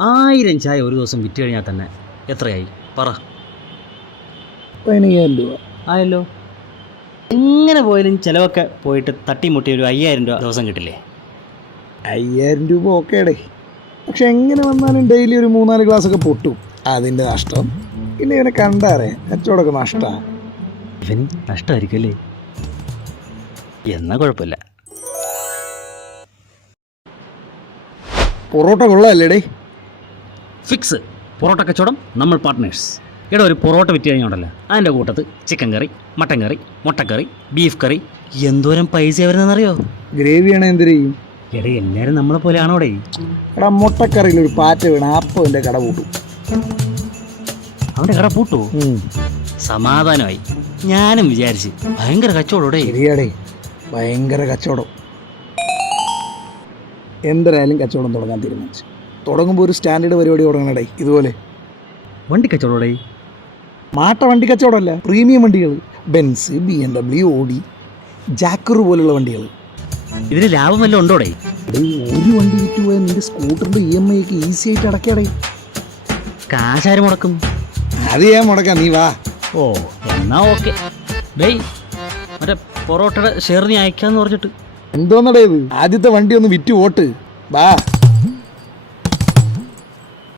ആയിരം ചായ ഒരു ദിവസം വിറ്റ് കഴിഞ്ഞാൽ തന്നെ എത്രയായി? പറ. പതിനയ്യായിരം രൂപ. ആയല്ലോ. എങ്ങനെ പോയാലും ചിലവൊക്കെ പോയിട്ട് തട്ടിമുട്ടി ഒരു അയ്യായിരം രൂപ ദിവസം കിട്ടില്ലേ? അയ്യായിരം രൂപ ഓക്കേടേ. പക്ഷെ എങ്ങനെ വന്നാലും ഡെയിലി ഒരു മൂന്നാൽ ഗ്ലാസ് ഒക്കെ പൊട്ടും. അതിന്റെ നഷ്ടം. പിന്നെ ഇവനെ കണ്ടാറേ കച്ചവടമൊക്കെ നഷ്ടമാണ് ഇവൻ നഷ്ടമായിരിക്കും അല്ലേ? എന്നാ കുഴപ്പമില്ല. പൊറോട്ട കൊള്ളാമല്ലേടേ ഫിക്സ്. പൊറോട്ട കച്ചവടം നമ്മൾ പാർട്ട്നേഴ്സ് ഇവിടെ ഒരു പൊറോട്ട വിറ്റ് കഴിഞ്ഞുണ്ടല്ലോ? അതിന്റെ കൂട്ടത്ത് ചിക്കൻ കറി മട്ടൻ കറി മുട്ടക്കറി ബീഫ് കറി. എന്തോരം പൈസ വരുന്നതെന്നറിയോ ഗ്രേവിയാണ് എന്ത് ചെയ്യും? എടേ എല്ലാവരും നമ്മളെ പോലെ എടാ മുട്ടക്കറിയിൽ ഒരു പാറ്റ വീണ അപ്പോൾ എന്റെ കട കൂട്ടും അവന്റെ കട പൂട്ടു? സമാധാനമായി. ഞാനും വിചാരിച്ച് ഭയങ്കര കച്ചവടോടെ ശരിയാടേ ഭയങ്കര കച്ചവടം. എന്തായാലും കച്ചവടം തുടങ്ങാൻ തീരുമാനിച്ചു. തുടങ്ങുമ്പോൾ ഒരു സ്റ്റാൻഡേർഡ് പരിപാടി തുടങ്ങണടേ ഇതുപോലെ. വണ്ടി കച്ചവടം മാട്ട വണ്ടി കച്ചവടമല്ല പ്രീമിയം വണ്ടികൾ. Benz B M W Audi Jaguar പോലുള്ള വണ്ടികൾ. ഇതിന് ലാഭം വല്ലതും ഉണ്ടോടെ? ഒരു വണ്ടി വിറ്റ് പോയാൽ നിന്റെ സ്കൂട്ടറിന്റെ ഇ എം ഐ ഒക്കെ ഈസി ആയിട്ട് അടക്കാടെ കാശാര് മുടക്കും? അത് ഞാൻ മുടക്കാം നീ വാ. ഓ എന്നാ ഓക്കെ. ഡേയ് മറ്റേ പൊറോട്ടയുടെ ഷെയർ നീ അയക്കാന്ന് പറഞ്ഞിട്ട്. എന്തോന്നടേ ഇത്? ആദ്യത്തെ വണ്ടി ഒന്ന് വിറ്റ് ഓട്ട് വാ.